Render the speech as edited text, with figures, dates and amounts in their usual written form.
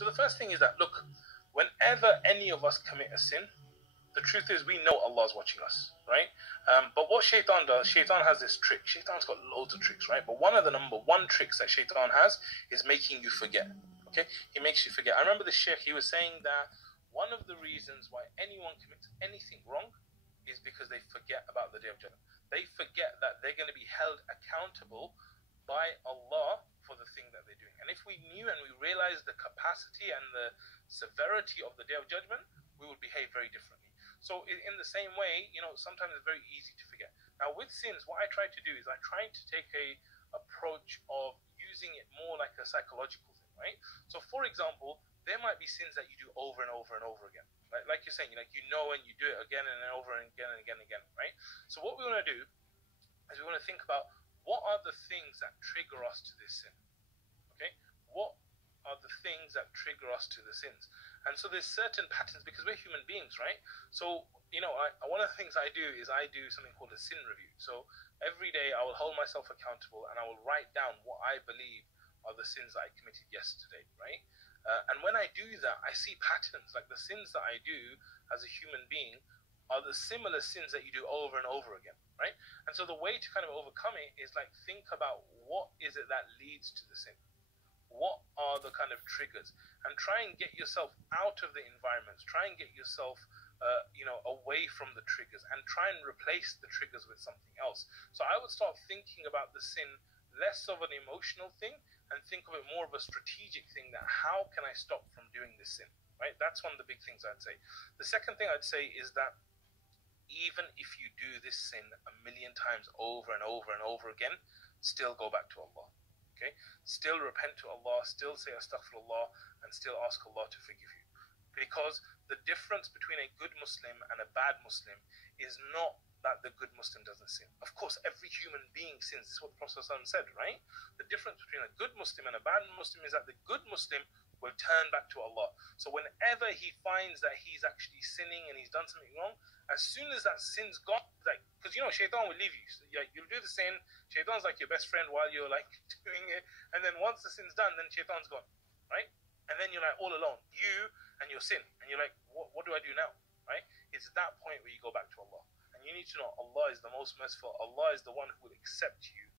So the first thing is that, look, whenever any of us commit a sin, the truth is we know Allah's watching us, right? But what Shaitan does, Shaitan has this trick. Shaitan's got loads of tricks, right? But one of the number one tricks that Shaitan has is making you forget, okay? He makes you forget. I remember the Sheikh, he was saying that one of the reasons why anyone commits anything wrong is because they forget about the Day of Judgment. They forget that they're going to be held accountable by Allah for the thing that they're doing. And if we knew and we realized the capacity and the severity of the Day of Judgment, we would behave very differently. So in the same way, you know, sometimes it's very easy to forget. Now with sins, what I try to do is I try to take a approach of using it more like a psychological thing, right? So for example, there might be sins that you do over and over and over again. Like you're saying, like you know, and you do it again and then over and again and again and again, right? So what we want to do is we want to think about what are the things that trigger us to this sin, okay? What are the things that trigger us to the sins? And so there's certain patterns because we're human beings, right? So, you know, one of the things I do is I do something called a sin review. So every day I will hold myself accountable and I will write down what I believe are the sins that I committed yesterday, right? And when I do that, I see patterns. Like the sins that I do as a human being are the similar sins that you do over and over again, right? And so the way to kind of overcome it is like think about what is it that leads to the sin? What are the kind of triggers? And try and get yourself out of the environments. Try and get yourself, you know, away from the triggers and try and replace the triggers with something else. So I would start thinking about the sin less of an emotional thing and think of it more of a strategic thing, that how can I stop from doing this sin, right? That's one of the big things I'd say. The second thing I'd say is that even if you do this sin a million times over and over and over again, still go back to Allah. Okay? Still repent to Allah, still say astaghfirullah, and still ask Allah to forgive you. Because the difference between a good Muslim and a bad Muslim is not that the good Muslim doesn't sin. Of course, every human being sins. This is what the Prophet ﷺ said, right? The difference between a good Muslim and a bad Muslim is that the good Muslim will turn back to Allah. So whenever he finds that he's actually sinning and he's done something wrong, as soon as that sin's gone, like, because you know, Shaitan will leave you. So, yeah, you'll do the sin. Shaitan's like your best friend while you're like doing it, and then once the sin's done, then Shaitan's gone, right? And then you're like all alone, you and your sin, and you're like, what do I do now, right? It's that point where you go back to Allah, and you need to know Allah is the most merciful. Allah is the one who will accept you